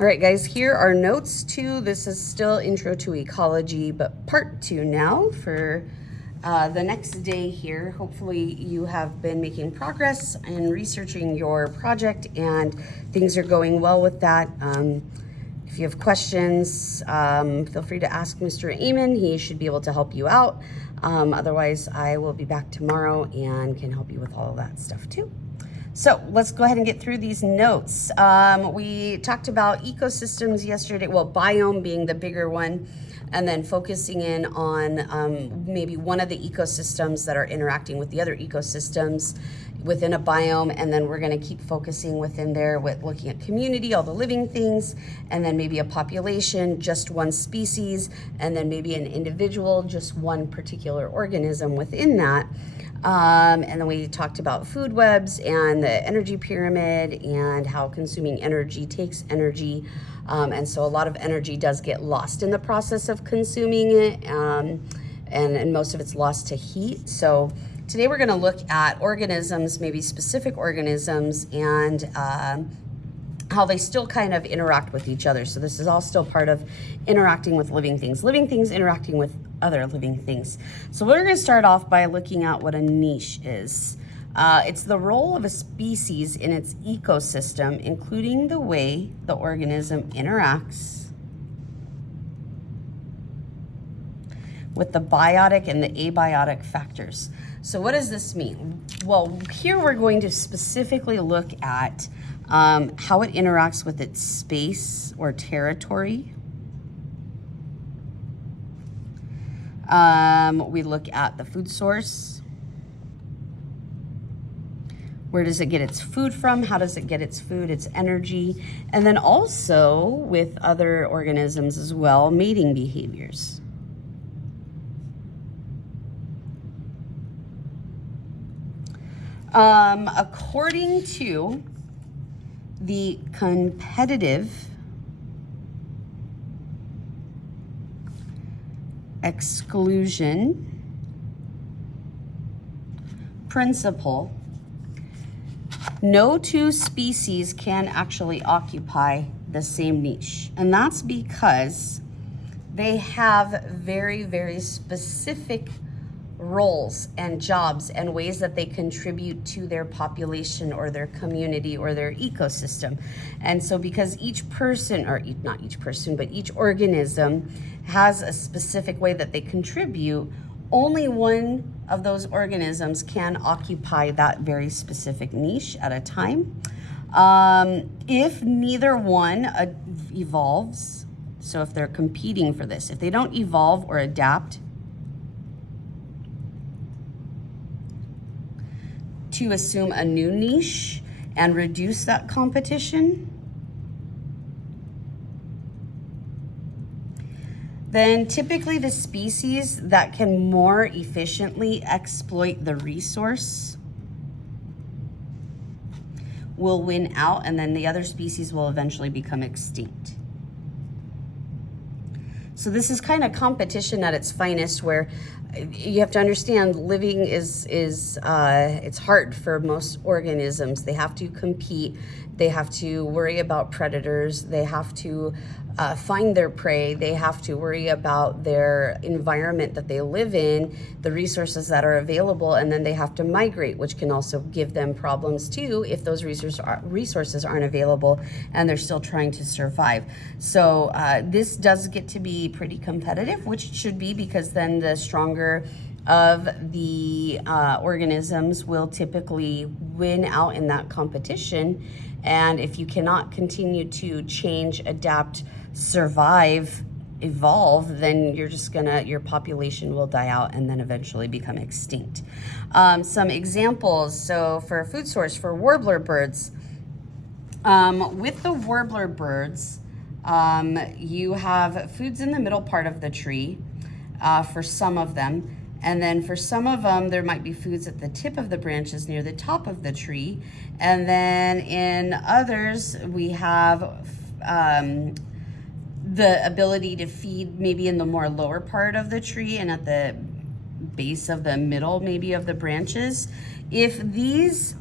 All right, guys, here are notes 2. This is still Intro to Ecology, but part 2 now for the next day here. Hopefully you have been making progress in researching your project and things are going well with that. If you have questions, feel free to ask Mr. Eamon. He should be able to help you out. Otherwise, I will be back tomorrow and can help you with all of that stuff too. So let's go ahead and get through these notes. We talked about ecosystems yesterday, well, biome being the bigger one, and then focusing in on maybe one of the ecosystems that are interacting with the other ecosystems within a biome, and then we're gonna keep focusing within there with looking at community, all the living things, and then maybe a population, just one species, and then maybe an individual, just one particular organism within that. And then we talked about food webs and the energy pyramid and how consuming energy takes energy. And so a lot of energy does get lost in the process of consuming it, and most of it's lost to heat. So today we're going to look at organisms, maybe specific organisms, and how they still kind of interact with each other. So this is all still part of interacting with living things interacting with other living things. So we're going to start off by looking at what a niche is. It's the role of a species in its ecosystem, including the way the organism interacts with the biotic and the abiotic factors. So what does this mean? Well, here we're going to specifically look at how it interacts with its space or territory. We look at the food source. Where does it get its food from? How does it get its food, its energy? And then also with other organisms as well, mating behaviors. According to the competitive exclusion principle, no two species can actually occupy the same niche. And that's because they have very, very specific roles and jobs and ways that they contribute to their population or their community or their ecosystem. And so because each person, or not each person, but each organism has a specific way that they contribute, only one of those organisms can occupy that very specific niche at a time. If neither one evolves, so if they're competing for this, if they don't evolve or adapt to assume a new niche and reduce that competition, then typically the species that can more efficiently exploit the resource will win out, and then the other species will eventually become extinct. So this is kind of competition at its finest, where you have to understand living is it's hard for most organisms. They have to compete. They have to worry about predators. They have to find their prey. They have to worry about their environment that they live in, the resources that are available, and then they have to migrate, which can also give them problems too if those resources aren't available and they're still trying to survive. So this does get to be pretty competitive, which it should be, because then the stronger of the organisms will typically win out in that competition. And if you cannot continue to change, adapt, survive, evolve, then you're just your population will die out and then eventually become extinct. Some examples, so for food source, for warbler birds, with the warbler birds, you have foods in the middle part of the tree for some of them. And then for some of them, there might be foods at the tip of the branches near the top of the tree. And then in others, we have the ability to feed maybe in the more lower part of the tree and at the base of the middle maybe of the branches. If these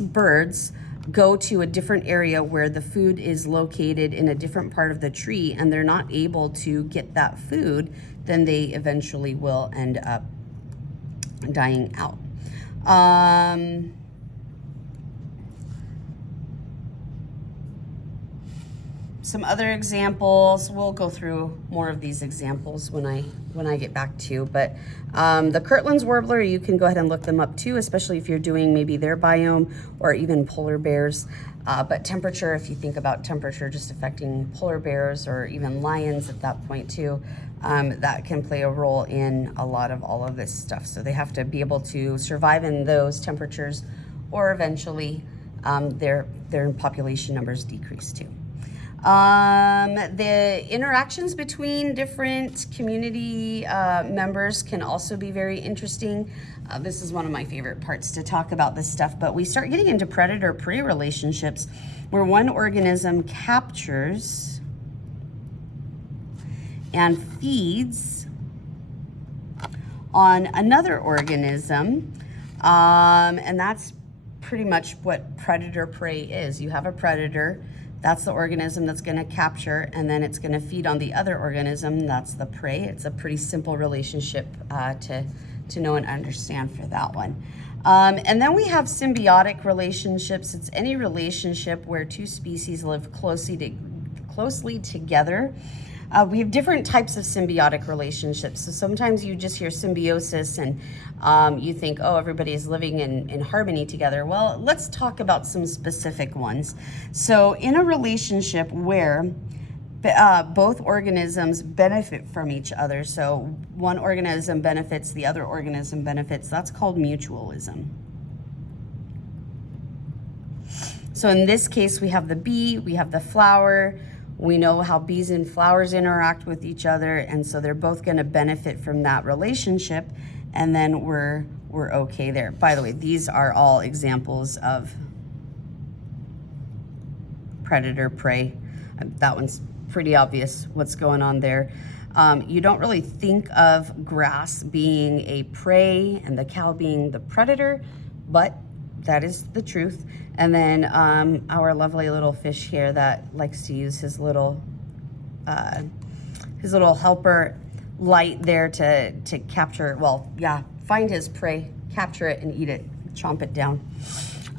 birds go to a different area where the food is located in a different part of the tree and they're not able to get that food, then they eventually will end up dying out. Some other examples, we'll go through more of these examples when I get back to you, but the Kirtland's warbler, you can go ahead and look them up too, especially if you're doing maybe their biome or even polar bears. But temperature, if you think about temperature just affecting polar bears or even lions at that point too, that can play a role in a lot of all of this stuff. So they have to be able to survive in those temperatures, or eventually their population numbers decrease too. The interactions between different community members can also be very interesting. This is one of my favorite parts to talk about this stuff, but we start getting into predator-prey relationships where one organism captures and feeds on another organism, and that's pretty much what predator-prey is. You have a predator, that's the organism that's going to capture, and then it's going to feed on the other organism, that's the prey. It's a pretty simple relationship to know and understand for that one. And then we have symbiotic relationships. It's any relationship where two species live closely together. We have different types of symbiotic relationships. So sometimes you just hear symbiosis and you think, oh, everybody is living in harmony together. Well, let's talk about some specific ones. So in a relationship where both organisms benefit from each other, so one organism benefits, the other organism benefits, that's called mutualism. So in this case, we have the bee, we have the flower. We know how bees and flowers interact with each other, and so they're both going to benefit from that relationship, and then we're okay there. By the way, these are all examples of predator-prey. That one's pretty obvious what's going on there. You don't really think of grass being a prey and the cow being the predator, but that is the truth. And then our lovely little fish here that likes to use his little helper light there to capture, well, yeah, find his prey, capture it and eat it, chomp it down.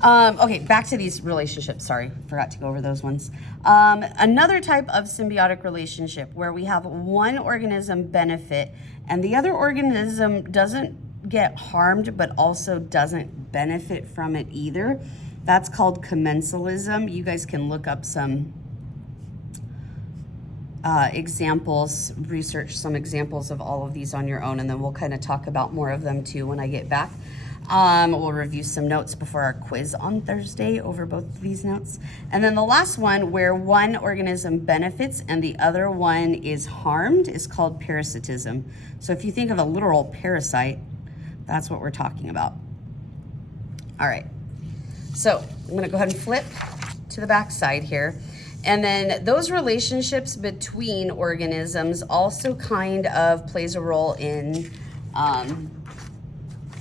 Okay, back to these relationships. Sorry, forgot to go over those ones. Another type of symbiotic relationship where we have one organism benefit and the other organism doesn't get harmed but also doesn't benefit from it either. That's called commensalism. You guys can look up some examples, research some examples of all of these on your own, and then we'll kind of talk about more of them too when I get back. We'll review some notes before our quiz on Thursday over both of these notes. And then the last one, where one organism benefits and the other one is harmed, is called parasitism. So if you think of a literal parasite, that's what we're talking about. All right. So I'm going to go ahead and flip to the back side here. And then those relationships between organisms also kind of plays a role in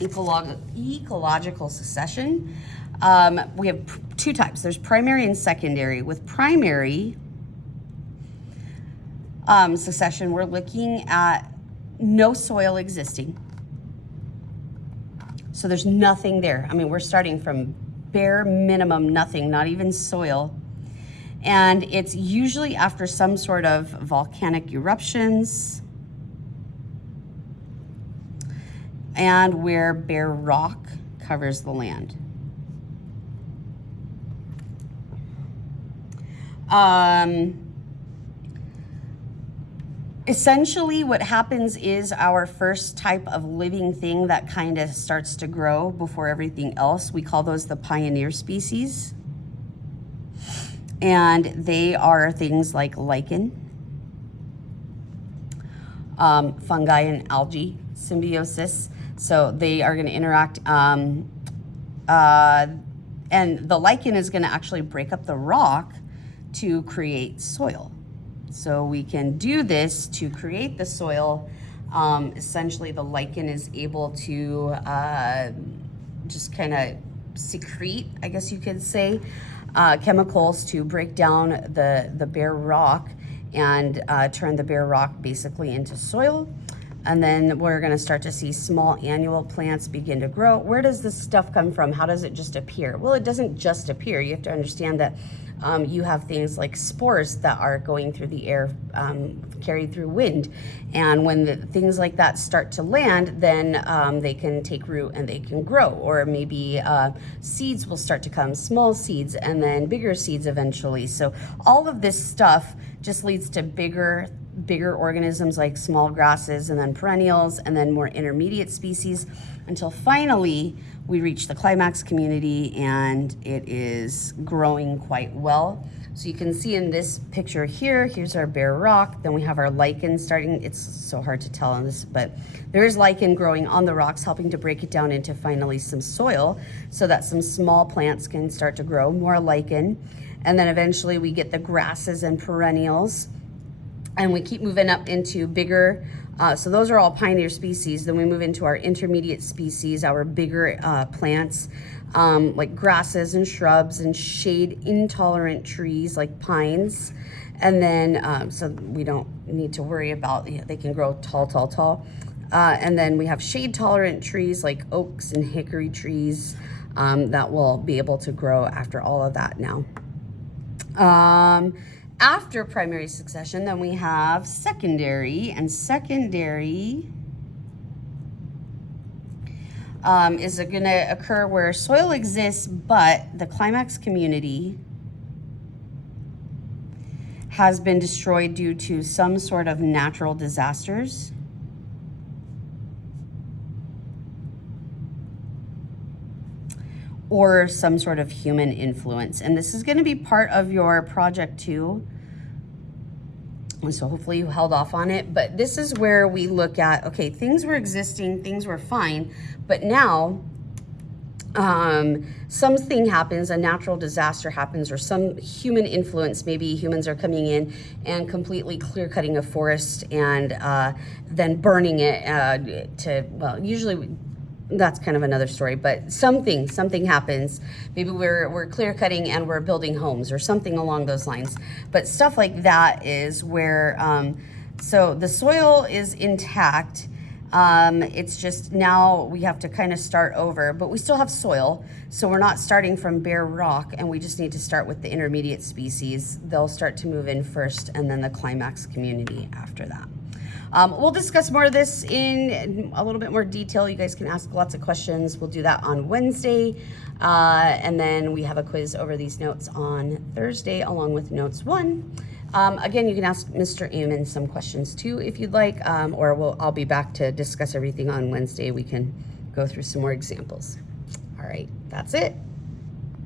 ecological succession. We have two types. There's primary and secondary. With primary succession, we're looking at no soil existing. So there's nothing there. I mean, we're starting from bare minimum nothing, not even soil. And it's usually after some sort of volcanic eruptions and where bare rock covers the land. Essentially, what happens is our first type of living thing that kind of starts to grow before everything else, we call those the pioneer species. And they are things like lichen, fungi and algae symbiosis. So they are going to interact, and the lichen is going to actually break up the rock to create soil. So we can do this to create the soil. Essentially, the lichen is able to just kind of secrete, I guess you could say, chemicals to break down the bare rock and turn the bare rock basically into soil. And then we're going to start to see small annual plants begin to grow. Where does this stuff come from? How does it just appear? Well, it doesn't just appear. You have to understand that you have things like spores that are going through the air, carried through wind. And when things like that start to land, then they can take root and they can grow. Or maybe seeds will start to come, small seeds, and then bigger seeds eventually. So all of this stuff just leads to bigger organisms like small grasses, and then perennials, and then more intermediate species, until finally we reach the climax community and it is growing quite well. So you can see in this picture here, here's our bare rock. Then we have our lichen starting. It's so hard to tell on this, but there is lichen growing on the rocks, helping to break it down into finally some soil so that some small plants can start to grow, more lichen. And then eventually we get the grasses and perennials. And we keep moving up into bigger, so those are all pioneer species. Then we move into our intermediate species, our bigger plants, like grasses and shrubs and shade intolerant trees like pines. And then, so we don't need to worry about, they can grow tall. And then we have shade tolerant trees like oaks and hickory trees that will be able to grow after all of that now. After primary succession, then we have secondary, and secondary is going to occur where soil exists, but the climax community has been destroyed due to some sort of natural disasters. Or some sort of human influence. And this is going to be part of your project too. And so hopefully you held off on it. But this is where we look at, okay, things were existing, things were fine, but now something happens, a natural disaster happens, or some human influence. Maybe humans are coming in and completely clear cutting a forest and then burning it well, usually that's kind of another story, but something happens. Maybe we're clear cutting and we're building homes or something along those lines. But stuff like that is where, so the soil is intact. It's just now we have to kind of start over, but we still have soil. So we're not starting from bare rock, and we just need to start with the intermediate species. They'll start to move in first, and then the climax community after that. We'll discuss more of this in a little bit more detail. You guys can ask lots of questions. We'll do that on Wednesday. And then we have a quiz over these notes on Thursday, along with notes 1. Again, you can ask Mr. Amon some questions too, if you'd like, or I'll be back to discuss everything on Wednesday. We can go through some more examples. All right, that's it.